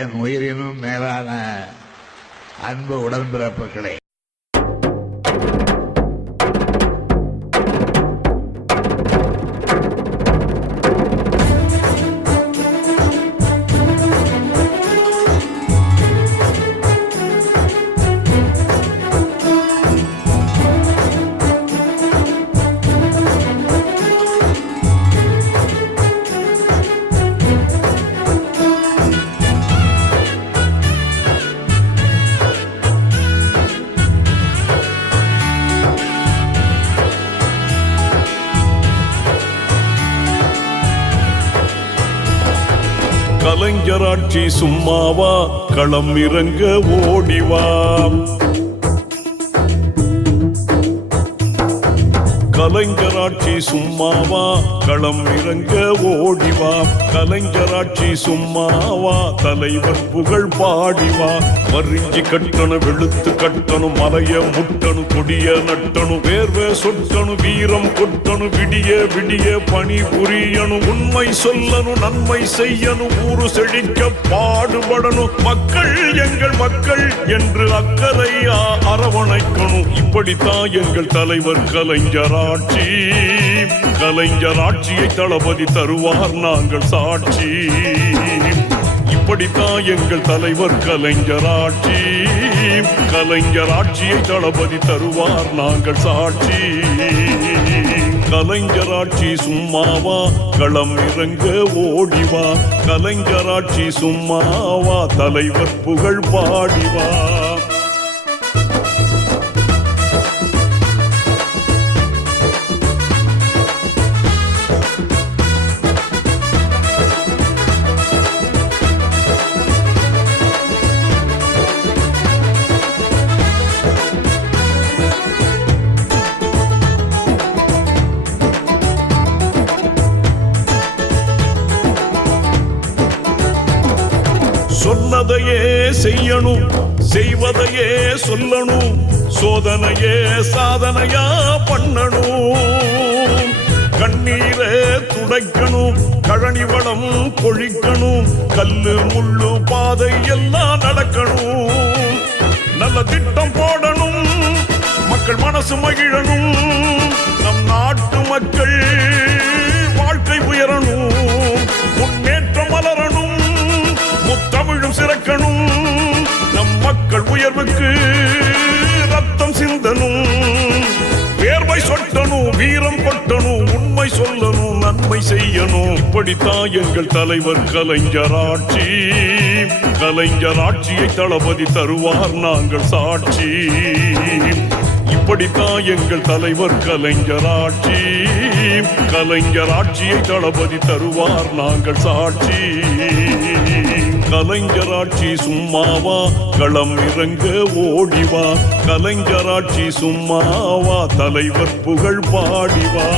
என் உயிரினும் மேலான அன்பு உடன்பிறப்புகளே, கலைஞராட்சி சும்மாவா, களம் இறங்க ஓடிவா. கலைஞராட்சி சும்மாவா, களம் இறங்க ஓடிவா. கலைஞராட்சி சும்மாவா, தலைவர் புகழ் பாடிவா. மறிஞ்சி கட்டணும், வெளுத்து கட்டணும், மலைய முட்டணும், கொடிய நட்டணும், வேர்வை சொட்டணும், வீரம் கொட்டணும், விடிய விடிய பணி புரியணும், உண்மை சொல்லணும், நன்மை செய்யணும், ஊரு செழிக்க பாடுபடணும், மக்கள் எங்கள் மக்கள் என்று அக்கறையா அரவணைக்கணும். இப்படித்தான் எங்கள் தலைவர் கலைஞராட்சி. கலைஞராட்சியை தளபதி தருவார் நாங்கள் சாட்சி. இப்படித்தான் எங்கள் தலைவர் கலைஞராட்சி. கலைஞராட்சியை தளபதி தருவார் நாங்கள் சாட்சி. கலைஞராட்சி சும்மாவா, களம் இறங்க ஓடிவா. கலைஞராட்சி சும்மாவா, தலைவர் புகழ் பாடிவா. சொன்னதையே செய்யணும், செய்வதையே சொல்லணும், சோதனையே சாதனையா பண்ணணும். கண்ணீரை துடைக்கணும், கழனி வளம் கொழிக்கணும், கல்லு முள்ளு பாதை எல்லாம் நடக்கணும். நல்ல திட்டம் போடணும், மக்கள் மனசு மகிழணும், நம் நாட்டு மக்கள் வாழ்க்கை உயரணும், முன்னேற்றம் வளரணும், முத்தமிழும் சிறக்கணும், நம் மக்கள் உயர்வுக்கு ரத்தம் சிந்தனும், வேர்வை சொட்டணும், வீரம் கொட்டணும், உண்மை சொல்லணும், நன்மை செய்யணும். இப்படித்தான் எங்கள் தலைவர் கலைஞராட்சி. கலைஞராட்சியை தளபதி தருவார் நாங்கள் சாட்சி. இப்படித்தான் எங்கள் தலைவர் கலைஞராட்சி. கலைஞராட்சியை தளபதி தருவார் நாங்கள் சாட்சி. கலைஞராட்சி சும்மாவா, களம் இறங்க ஓடிவா. கலைஞராட்சி சும்மாவா, தலைவர் புகழ் பாடிவா.